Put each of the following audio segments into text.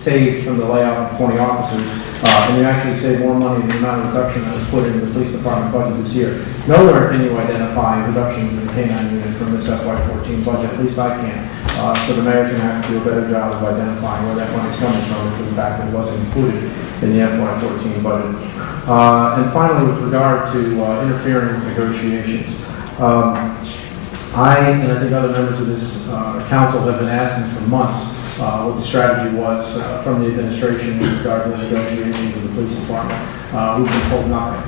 saved from the layoff of 20 officers, and you actually save more money than the amount of reduction that was put into the police department budget this year. Nowhere can you identify reductions in the K-9 unit from this FY14 budget, at least I can't. So the mayor's going to have to do a better job of identifying where that money's coming from, for the fact that it wasn't included in the FY14 budget. And finally, with regard to interfering with negotiations, I and I think other members of this council have been asking for months what the strategy was from the administration with regard to the negotiations of the police department. We've been told nothing.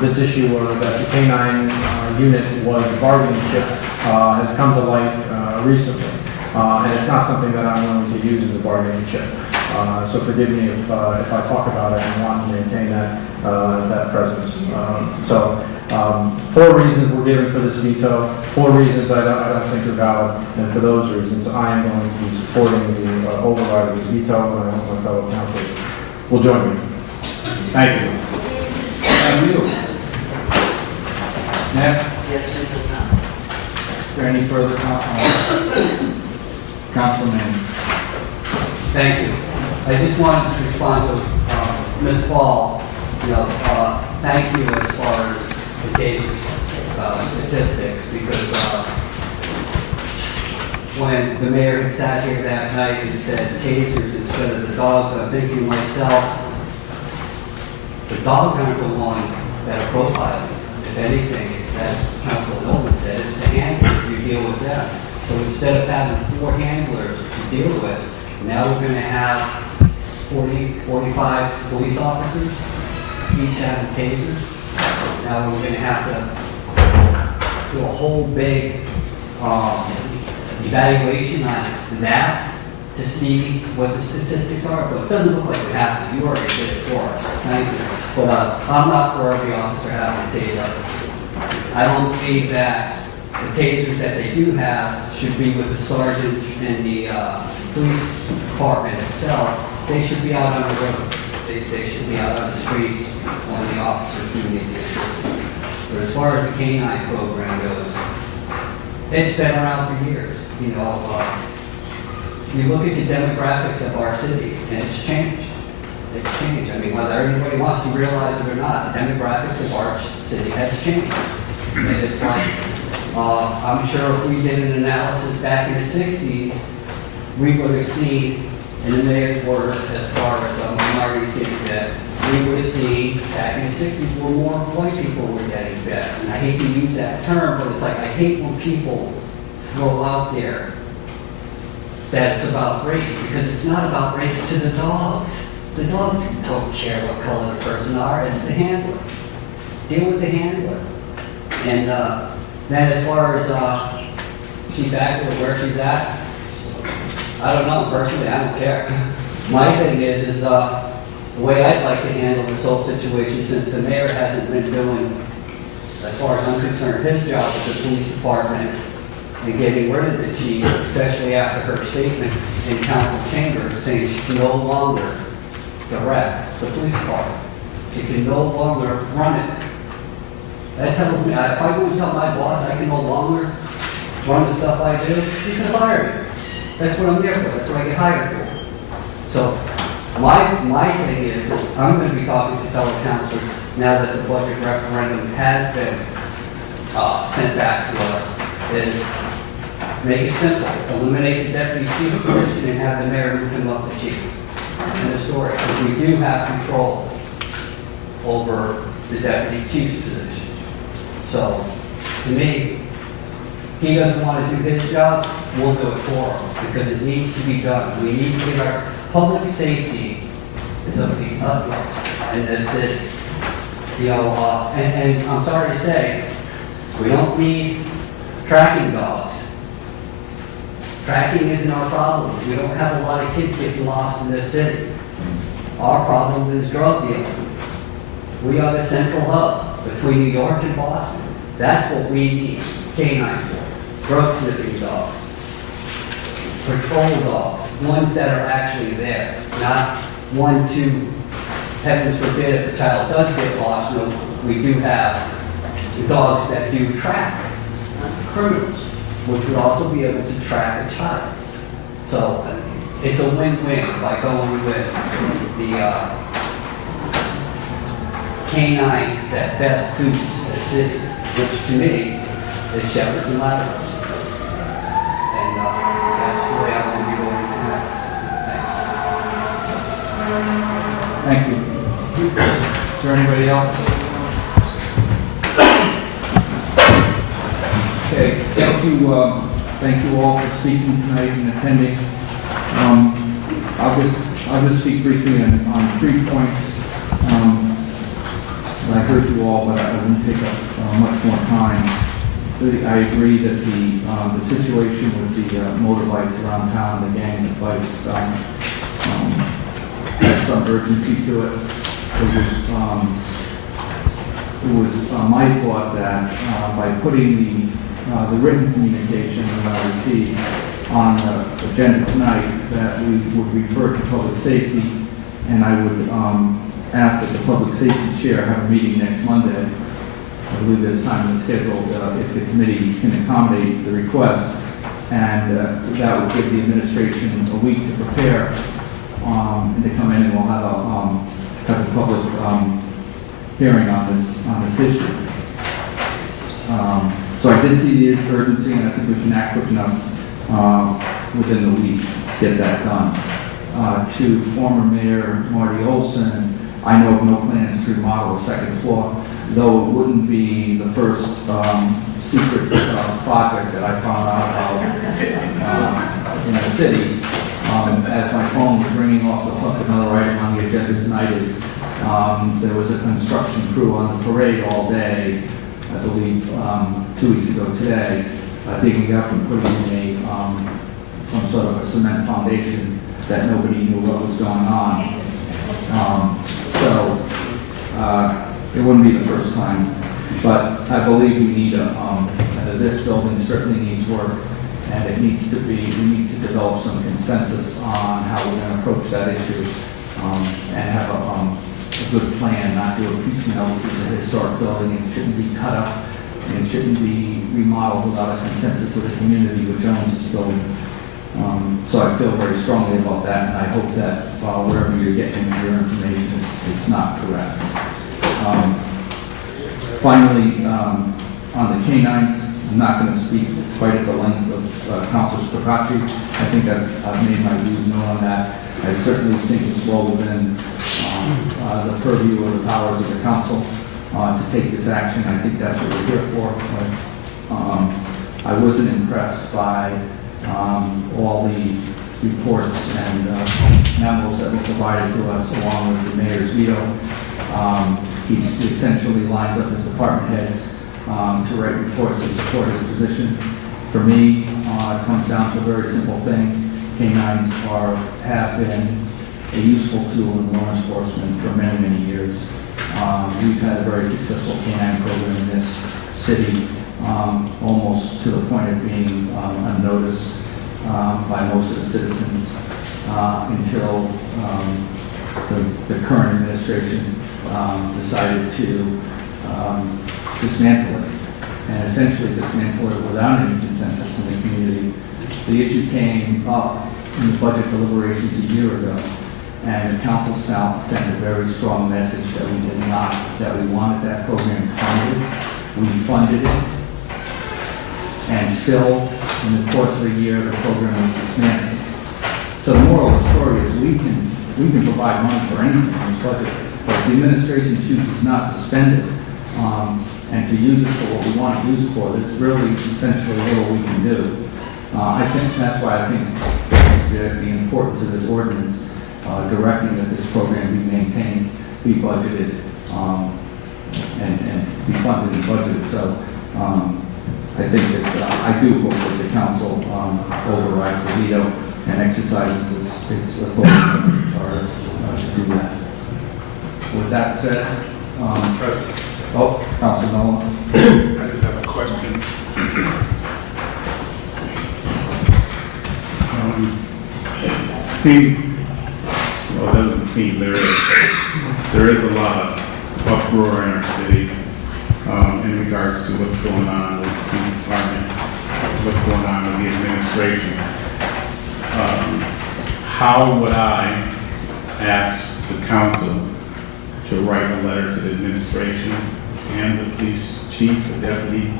This issue that the K-9 unit was a bargaining chip has come to light recently, and it's not something that I'm willing to use as a bargaining chip. So forgive me if I talk about it and want to maintain that presence. Four reasons were given for this veto. Four reasons I don't think are valid, and for those reasons, I am going to be supporting the override of this veto, and I hope my fellow councilors will join me. Thank you. Thank you. Next. Is there any further comment? Councilman. Thank you. I just wanted to respond to Ms. Paul. Thank you as far as the case statistics, because when the mayor had sat here that night and said tasers instead of the dogs, I'm thinking to myself, the dogs aren't the one that are profiling. If anything, as Councilor Nolan said, it's the handlers you deal with them. So instead of having 4 handlers to deal with, now we're going to have 40, 45 police officers, each having tasers. Now we're going to have to do a whole big evaluation on that to see what the statistics are, but it doesn't look like we have to. You already did it for us. Thank you. But I'm not for every officer having a taser. I don't believe that the tasers that they do have should be with the sergeant and the police department itself. They should be out on the road. They should be out on the streets when the officers do need the assistance. But as far as the K-9 program goes, it's been around for years. You look at the demographics of our city, and it's changed. It's changed. I mean, whether anybody wants to realize it or not, the demographics of our city has changed. And it's like, I'm sure if we did an analysis back in the 60s, we would have seen, in the mayor's word, as far as minorities getting dead, we would have seen back in the 60s where more white people were getting dead. And I hate to use that term, but it's like I hate when people throw out there that it's about race, because it's not about race to the dogs. The dogs don't care what color the person are, it's the handler. Deal with the handler. And then as far as Chief Ackler, where she's at, I don't know, personally, I don't care. My thing is the way I'd like to handle this whole situation, since the mayor hasn't been doing, as far as I'm concerned, his job with the police department and getting rid of the chief, especially after her statement in council chambers saying she can no longer direct the police department. She can no longer run it. That tells me, if I go and tell my boss I can no longer run the stuff I do, he's going to fire me. That's what I'm there for. That's what I get hired for. So my thing is I'm going to be talking to fellow councilors now that the budget referendum has been sent back to us, is make it simple. Eliminate the deputy chief position and have the mayor move him up to chief. And the story, because we do have control over the deputy chief's position. So to me, he doesn't want to do his job, we'll do it for him, because it needs to be done. We need to get our public safety is of the utmost in this city. And I'm sorry to say, we don't need tracking dogs. Tracking isn't our problem. We don't have a lot of kids getting lost in this city. Our problem is drug dealing. We are the central hub between New York and Boston. That's what we need K-9 for. Drug sniffing dogs. Patrol dogs. Ones that are actually there. Not 1, 2, heavens forbid if a child does get lost. No, we do have dogs that do track criminals, which would also be able to track a child. So it's a win-win by going with the canine that best suits the city, which to me is shepherds and labradors. And that's the way I'm going to be voting tonight. Thanks. Thank you. Is there anybody else? Okay, thank you all for speaking tonight and attending. I'll just speak briefly on 3 points. I heard you all, but I wouldn't take up much more time. I agree that the situation with the motorbikes around town, the gangs of bikes, has some urgency to it. It was my thought that by putting the written communication that I received on the agenda tonight, that we would refer to public safety, and I would ask that the public safety chair have a meeting next Monday. I believe there's time in the schedule if the committee can accommodate the request, and that would give the administration a week to prepare and to come in, and we'll have a public hearing on this issue. So I did see the urgency, and I think we can act quick enough within the week to get that done. To former Mayor Marty Olson, I know of no plans to remodel the second floor, though it wouldn't be the first secret project that I found out about in the city. As my phone was ringing off the hook, another item on the agenda tonight is there was a construction crew on the parade all day, I believe 2 weeks ago today, digging up and putting in some sort of a cement foundation that nobody knew what was going on. It wouldn't be the first time, but I believe we need this building certainly needs work, and we need to develop some consensus on how we're going to approach that issue, and have a good plan, not do a piecemeal. This is a historic building, it shouldn't be cut up, and it shouldn't be remodeled without a consensus of the community which owns this building. So I feel very strongly about that, and I hope that wherever you're getting your information, it's not correct. Finally, on the canines, I'm not going to speak quite at the length of Councilor Strapacci. I think I've made my views known on that. I certainly think it's well within the purview of the powers of the council to take this action. I think that's what we're here for. I wasn't impressed by all the reports and memos that were provided to us along with the mayor's veto. He essentially lines up his department heads to write reports that support his position. For me, it comes down to a very simple thing. Canines have been a useful tool in law enforcement for many, many years. We've had a very successful canine program in this city, almost to the point of being unnoticed by most of the citizens until the current administration decided to dismantle it, and essentially dismantle it without any consensus in the community. The issue came up in the budget deliberations a year ago, and the council sent a very strong message that we did not, that we wanted that program funded. We funded it, and still, in the course of a year, the program was dismantled. So the moral of the story is we can provide money for anything in this budget, but if the administration chooses not to spend it and to use it for what we want to use it for, there's really essentially little we can do. I think that's why I think the importance of this ordinance directing that this program be maintained, be budgeted, and be funded and budgeted. So I think that I do hope that the council overrides the veto and exercises its authority and charter to do that. With that said, Councilor Nolan. I just have a question. It doesn't seem there is a lot of uproar in our city in regards to what's going on with the police department, what's going on with the administration. how would I ask the council to write a letter to the administration and the police chief or deputy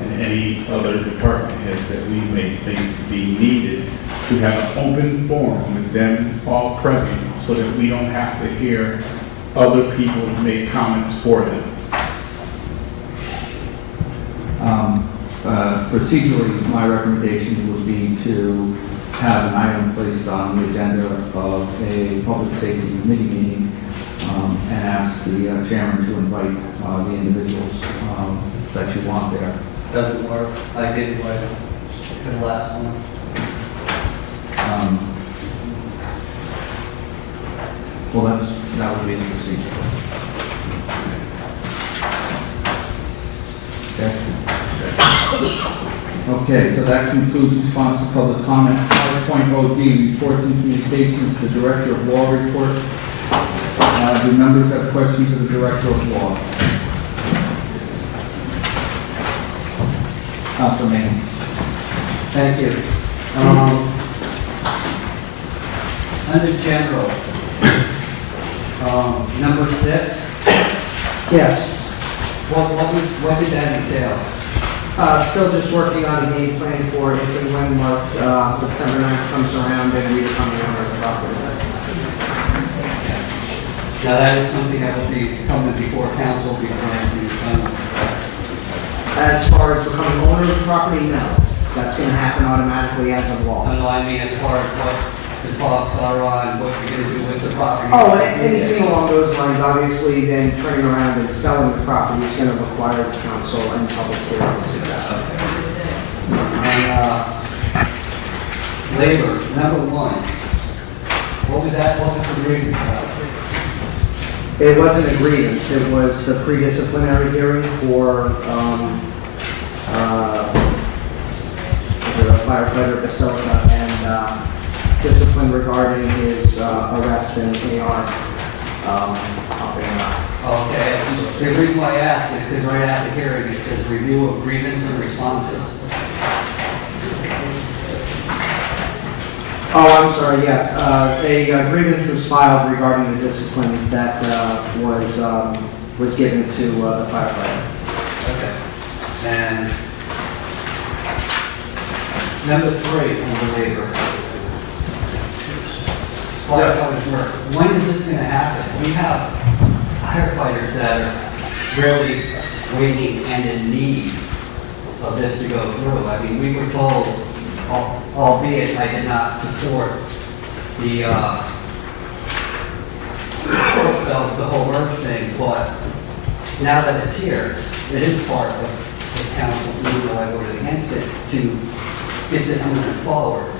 and any other department heads that we may think be needed to have an open forum with them all present so that we don't have to hear other people make comments for them. Procedurally, my recommendation would be to have an item placed on the agenda of a public safety committee meeting and ask the chairman to invite the individuals that you want there. Doesn't work. I did what, for the last one. Well, that would be the procedure. Okay, so that concludes response to public comment. 5.0D, reports and communications, the Director of Law report. Do members have questions of the Director of Law? Councilor Manning. Thank you. Under general, number 6, Yes, what did that entail? still just working on a game plan for if and when September 9th comes around and we become the owner of the property. Now, that is something that will be coming before council before anything's done. As far as becoming owner of the property, no. That's going to happen automatically as of law. No, I mean, as far as what the talks are on, what you're gonna do with the property. Oh, anything along those lines, obviously, then turning around and selling the property is going to require the council and public hearings. And, labor, number 1. What was that, what was the grievance about? It wasn't a grievance, it was the pre-disciplinary hearing for the firefighter Basilica and discipline regarding his arrest and AR upping up. Okay, the reason why I asked is because right after hearing, it says review of grievance and responses. Oh, I'm sorry, yes. A grievance was filed regarding the discipline that was given to the firefighter. Okay. And number 3, on the labor. Firefighters work. When is this going to happen? We have firefighters that are really waiting and in need of this to go through. I mean, we were told, albeit I did not support the whole MERS thing, but now that it's here, it is part of this council, even though I voted against it, to get this moving forward.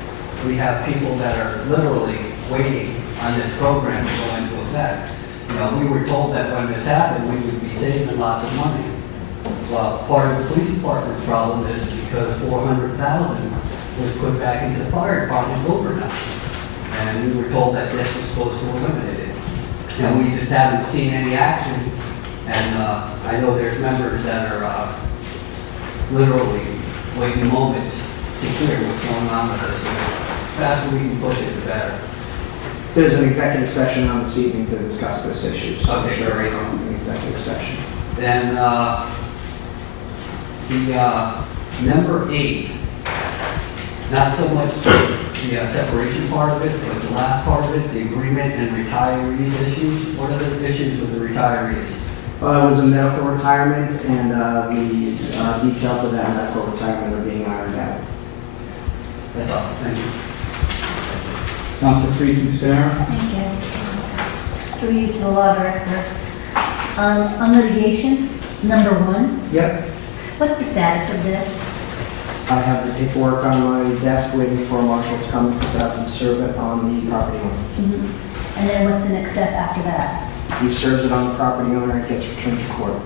We have people that are literally waiting on this program to go into effect. You know, we were told that when this happened, we would be saving lots of money. Well, part of the police department's problem is because $400,000 was put back into the fire department overnight. And we were told that this was supposed to eliminate it. And we just haven't seen any action. And I know there's members that are literally waiting moments to hear what's going on with this. And the faster we can push it, the better. There's an executive session on this evening to discuss this issue, so I'm Okay, sure great. an executive session. Then the number 8, not so much the separation part of it, but the last part of it, the agreement and retirees issues. What are the issues with the retirees? It was a medical retirement, and the details of that medical retirement are being ironed out. That's all. Thank you. Councilor Friesen-Spanner. Thank you. Through you to the law director. On litigation, number 1, Yep, what's the status of this? I have the paperwork on my desk waiting for Marshall to come and pick it up and serve it on the property owner. And then what's the next step after that? He serves it on the property owner, it gets returned to court.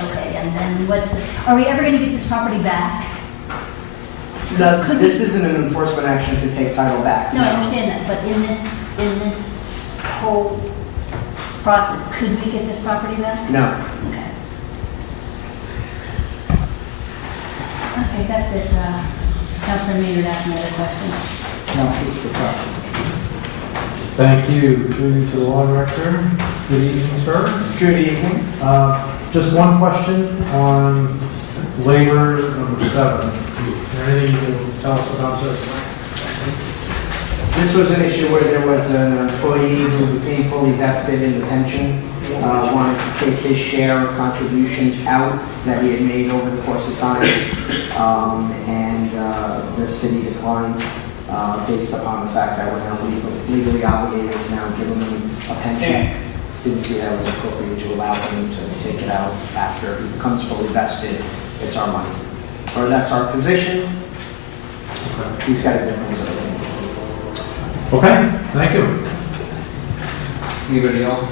Okay, and then are we ever going to get this property back? No, Could this isn't an enforcement action to take title back. No, I understand that, but in this whole process, could we get this property back? No. Okay. Okay, that's it. Councilor Maynard asked another question. Councilor Scarpacci. Thank you. Through you to the law director. Good evening, sir. Good evening. Just one question on labor number 7. Is there anything you can tell us about this? This was an issue where there was an employee who became fully vested in the pension, wanted to take his share of contributions out that he had made over the course of time, and the city declined based upon the fact that we're now legally obligated to now give him a pension. Didn't see that it was appropriate to allow him to take it out after he becomes fully vested. It's our money, or that's our position. He's got a difference of opinion. Okay, thank you. Anybody else?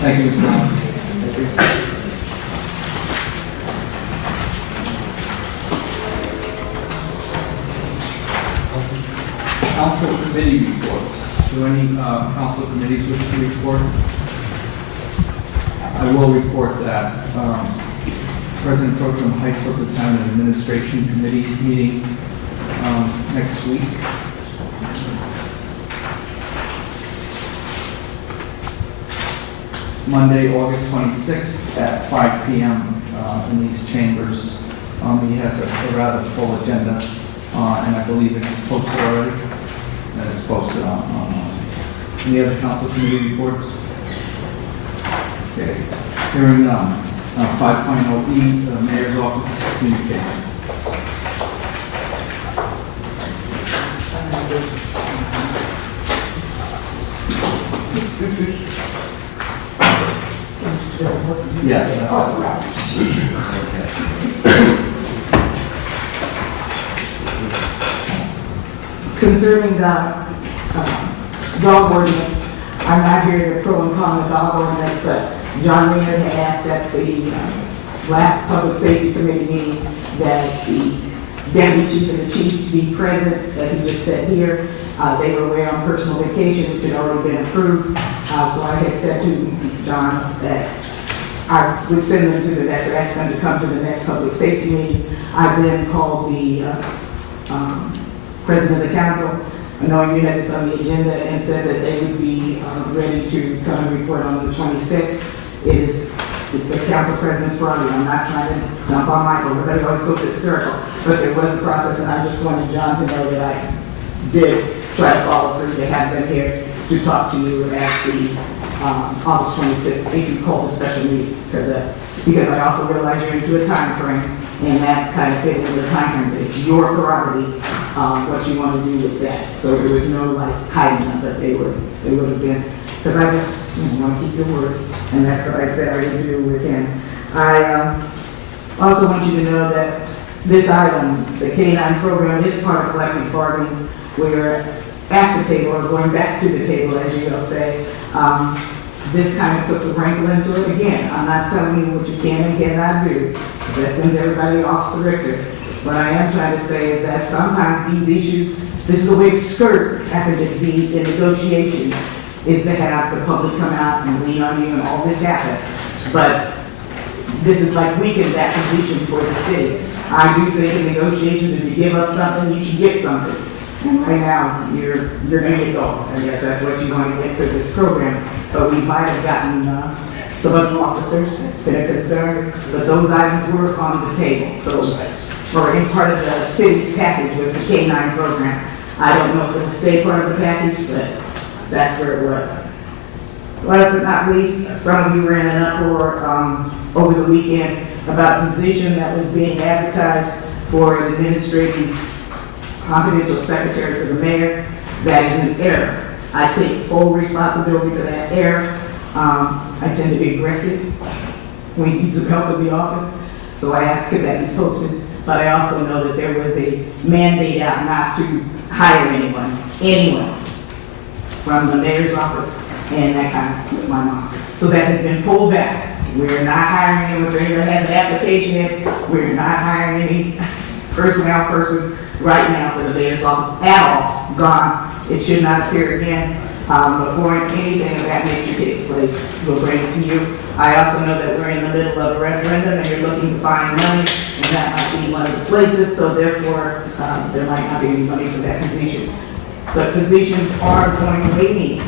Thank you, Mr. Brown. Council committee reports. Do any council committees wish to report? I will report that President Pro Tem Heislip is having an administration committee meeting next week. Monday, August 26th at 5 p.m. In these chambers. He has a rather full agenda, and I believe it's posted already. And it's posted on. Any other council committee reports? Okay. Hearing none. 5.0E, the mayor's office communication. Yeah. Concerning the dog ordinance, I'm not here to pro and con the dog ordinance, but John Maynard had asked at the last Public Safety Committee meeting that the deputy chief and the chief be present, as he just said here. They were away on personal vacation, which had already been approved. So I had said to John that I would send them to the next, or ask them to come to the next public safety meeting. I then called the president of the council, knowing you had this on the agenda, and said that they would be ready to come and report on the 26th. It is the council president's prerogative. I'm not trying to dump on Michael. Everybody always goes hysterical, but there was a process, and I just wanted John to know that I did try to follow through. They have been here to talk to you at the August 26th, if you call a special meeting, because I also realize you're into a time frame, and that kind of fit into the time frame. It's your prerogative, what you want to do with that. So there was no like hiding them, but they would have been, because I just want to keep your word, and that's what I said I would do with him. I also want you to know that this item, the K-9 program, is part of collective bargaining. We're at the table, or going back to the table, as you will say. This kind of puts a wrinkle into it. Again, I'm not telling you what you can and cannot do. That sends everybody off the record. What I am trying to say is that sometimes these issues, this is the way skirt happened to be in negotiations, is to have the public come out and lean on you and all this happen. But this is like weakened that position for the city. I do think in negotiations, if you give up something, you should get something. And right now, you're going to get dogs. I guess that's what you want to get for this program. But we might have gotten some other officers. It's been a concern. But those items were on the table. So, or in part of the city's package was the K-9 program. I don't know if it would stay part of the package, but that's where it was. Last but not least, some of you were in an uproar over the weekend about a position that was being advertised for an administrative confidential secretary for the mayor. That is an error. I take full responsibility for that error. I tend to be aggressive when he needs some help in the office, so I asked could that be posted. But I also know that there was a mandate out not to hire anyone from the mayor's office, and that kind of slipped my mind. So that has been pulled back. We're not hiring anyone. If anyone has an application in, we're not hiring any personnel person right now for the mayor's office at all. Gone. It should not appear again. Before anything of that nature takes place, we'll bring it to you. I also know that we're in the middle of a referendum and you're looking to find money, and that might be one of the places, so therefore there might not be any money for that position. but positions are going to be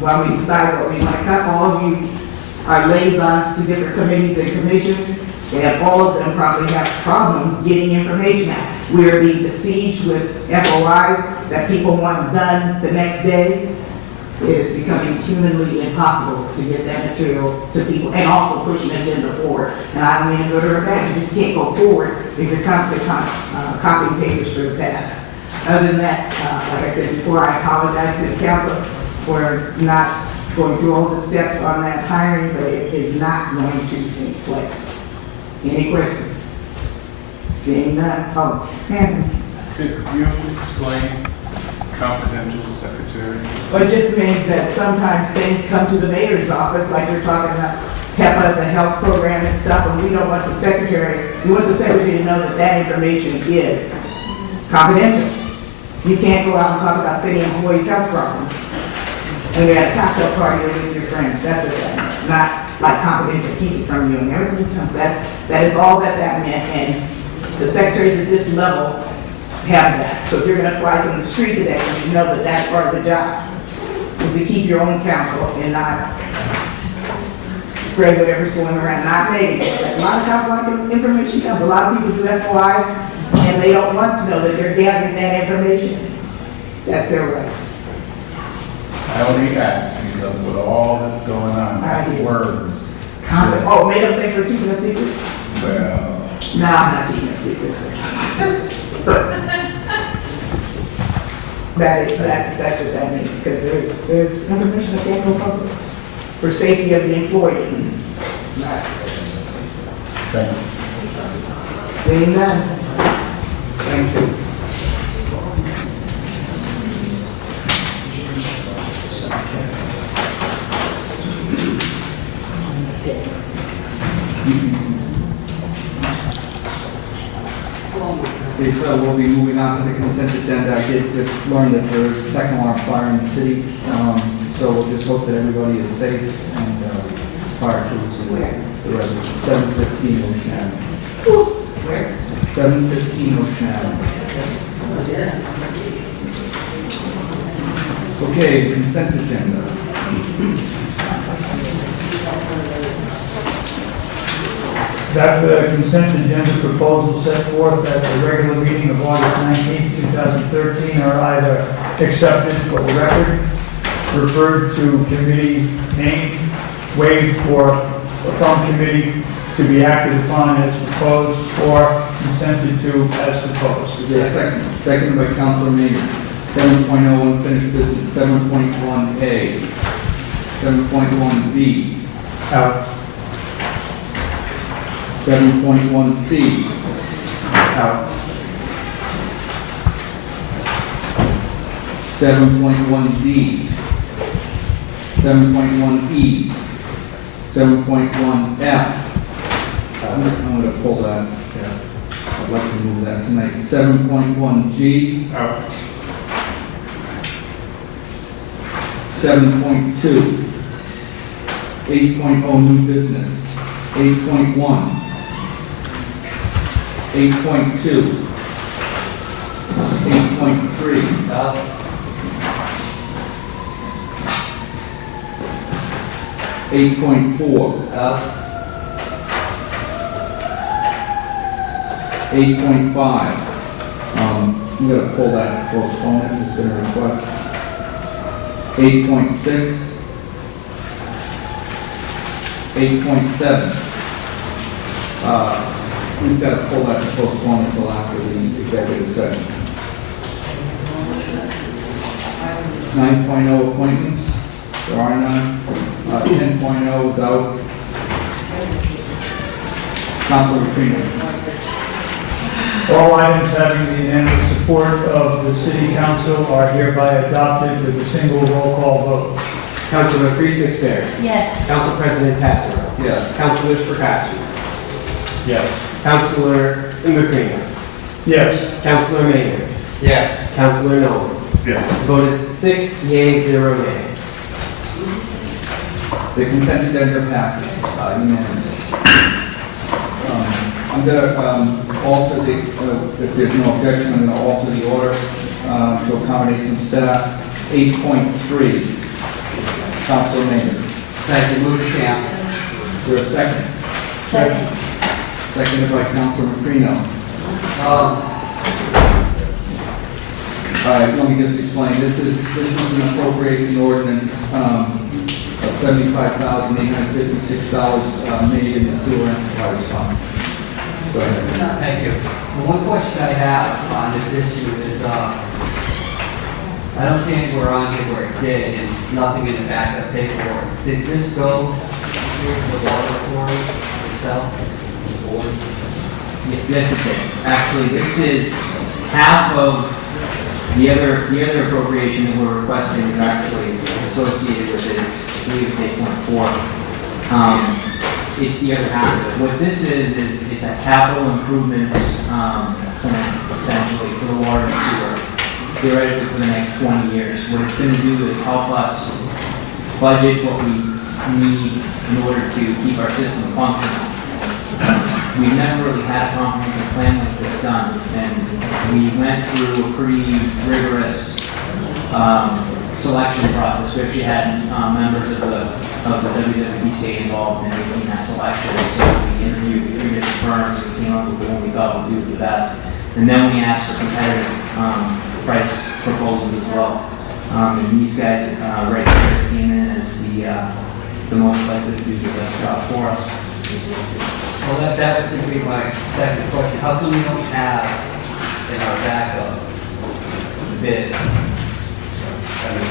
while we decide what we want to cut. All of you are liaisons to different committees and commissions, and all of them probably have problems getting information out. We are being besieged with FOIs that people want done the next day. It is becoming humanly impossible to get that material to people and also push an agenda forward. And I don't mean good or bad, you just can't go forward if you're constantly copying papers for the past. Other than that, like I said before, I apologize to the council for not going through all the steps on that hiring, but it is not going to take place. Any questions? Seeing none, oh, Anthony. Could you explain confidential secretary? Well, it just means that sometimes things come to the mayor's office, like you're talking about HEPA, the health program and stuff, and we don't want the secretary, we want the secretary to know that that information is confidential. You can't go out and talk about city employees' health problems. And you're at a cocktail party with your friends, that's what that meant. Not like confidential, keep it from you and everything else. That is all that meant, and the secretaries at this level have that. So if you're gonna apply from the street today, you should know that that's part of the job, is to keep your own counsel and not spread whatever's going around, not maybe. A lot of confidential information comes, a lot of people do FOIs, and they don't want to know that they're gathering that information. That's their right. I only ask because with all that's going on, I hear. words. Oh, made them think we're keeping a secret? Well, No, I'm not keeping a secret. That's what that means, because there's information that can't go public for safety of the employee. thank you. Seeing none. Thank you. Okay, so we'll be moving on to the consent agenda. I did just learn that there is a second alarm fire in the city, so we'll just hope that everybody is safe and fire crews and the residents. 715 Ocean Avenue. Where? 715 Ocean Avenue. Okay, consent agenda. That the consent agenda proposal set forth at the regular meeting of August 19, 2013 are either accepted for the record, referred to committee name, waived from committee to be acted upon as proposed, or consented to as proposed. Is there a second? Seconded by Councilor Mayor. 7.0 unfinished business, 7.1A, 7.1B, Out. 7.1C, Out. 7.1D, 7.1E, 7.1F. I'm going to pull that. I'd like to move that tonight. 7.1G, Out. 7.2, 8.0 new business, 8.1, 8.2, 8.3, Up. 8.4, Up. 8.5. I'm going to pull that, postpone it, there's been a request. 8.6, 8.7. We've got to pull that and postpone it until after the executive session. 9.0 appointments, there are none. 10.0 is out. Councilor Requeno. All items having the unanimous support of the city council are hereby adopted with a single roll call vote. Councilor Freesmith. Yes. Council President Passero. Yes. Councilor Stracacci. Yes. Councilor Imbrino. Yes. Councilor Mayor. Yes. Councilor Nolan. Yes. The vote is 6 yea, 0 nay. The consent agenda passes unanimously. I'm going to alter the, if there's no objection, I'm going to alter the order. to accommodate some staff. 8.3, Councilor Maynard. Thank you, move to camp. Is there a second? Second. Seconded by Councilor Macrino. All right, let me just explain. This is an appropriation ordinance of $75,856 made in the sewer enterprise fund. Go ahead. Thank you. The one question I have on this issue is, I don't see anywhere on here where it did, and nothing in the backup paperwork. Did this go through the water authority itself, the board? Yes, it did. Actually, this is half of the other appropriation that we're requesting is actually associated with it. It's, I believe it's 8.4. It's the other half of it. What this is it's a capital improvements plan, essentially, for the water and sewer, theoretically for the next 20 years. What it's going to do is help us budget what we need in order to keep our system functional. We've never really had a comprehensive plan like this done, and we went through a pretty rigorous selection process. We actually had members of the WWPCA involved in making that selection. So we interviewed 3 different firms and came up with the one we thought would do the best. And then we asked for competitive price proposals as well. And these guys right here came in as the most likely to do the best job for us. Well, that was going to be my second question. How come we don't have in our backup the bid? I mean,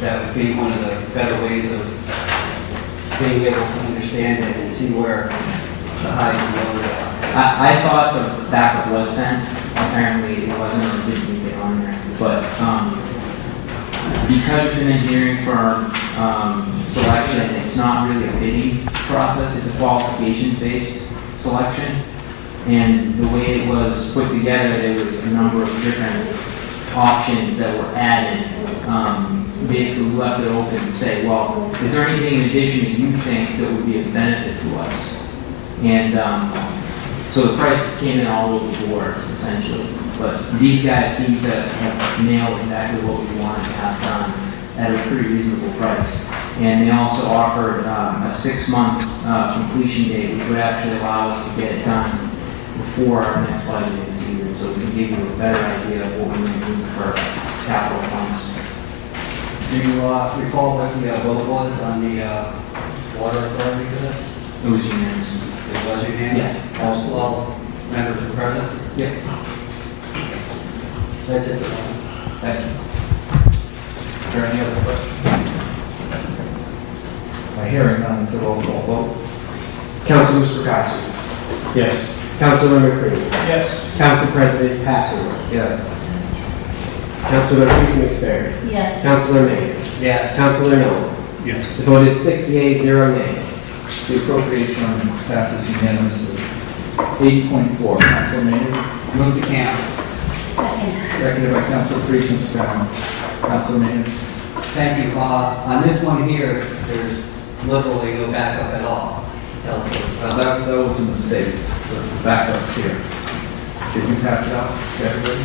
that would be one of the better ways of being able to understand it and see where the highs and lows are. I thought the backup was sent. Apparently it wasn't, or didn't get on there. But because it's an engineering firm selection, it's not really a bidding process. It's a qualifications-based selection. And the way it was put together, there was a number of different options that were added. Basically, we left it open to say, well, is there anything in addition that you think that would be of benefit to us? And so the prices came in all over the board, essentially. But these guys seem to have nailed exactly what we wanted to have done at a pretty reasonable price. And they also offered a 6-month completion date, which would actually allow us to get it done before our next budgeting season, so we can give you a better idea of what we need for capital funds. Do you recall what the vote was on the water authority for this? It was unanimous. It was unanimous? Yeah. All members were present? Yep. That's it for now. Thank you. Is there any other questions? By hearing none, it's a roll call vote. Councilor Stracci. Yes. Councilor McCready. Yes. Council President Pastor. Yes. Councilor McSpirit. Yes. Councilor Maynard. Yes. Councilor Nolan. Yes. The vote is 6 yeas, 0 nay. The appropriation passes unanimously. 8.4, Councilor Maynard. Move to camp. Second. Seconded by Councilor Friedman. Councilor Maynard. Thank you. On this one here, there's literally no backup at all. Tell us what it's about. That was a mistake. The backup's here. Did you pass it out to everybody?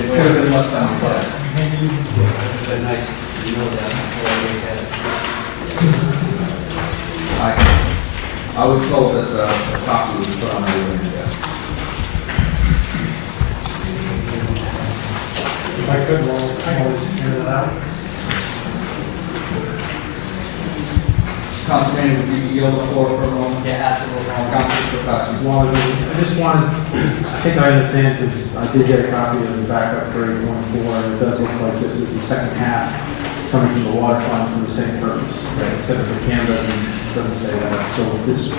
It should have been left on the desk. It's been nice to know that. I was told that a copy was put on everyone's desk. If I could, well, I always hear that out. Councilor Maynard, would you yield the floor for a moment? Yeah, absolutely. Councilor Stracci. Well, I just wanted, I think I understand, because I did get a copy of the backup for 8.4, and it does look like this is the second half coming from the water fund for the same purpose, right? Except for the Canada doesn't say that. So this,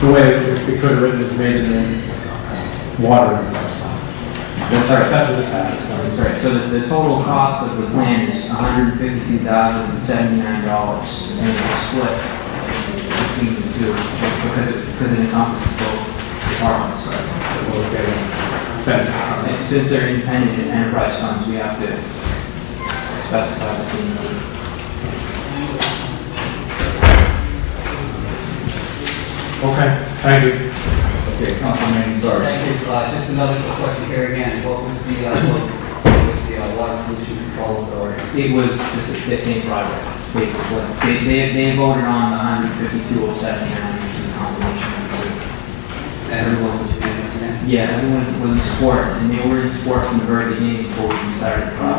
the way it could have written is made in the water. That's right, that's what this happens. That's right. So the total cost of the plan is $152,079, and it's split between the two because it encompasses both departments, right? They're both getting benefits. And since they're independent and enterprise funds, we have to specify between the two. Okay, thank you. Okay, Councilman, sorry. Thank you. Just another quick question here again. What was the Water Pollution Control Authority? It was the same project, basically. They voted on the 152.079, which is a combination of the two. Everyone was unanimous again? Yeah, everyone was in support, and they were in support from the very beginning before we even started the process.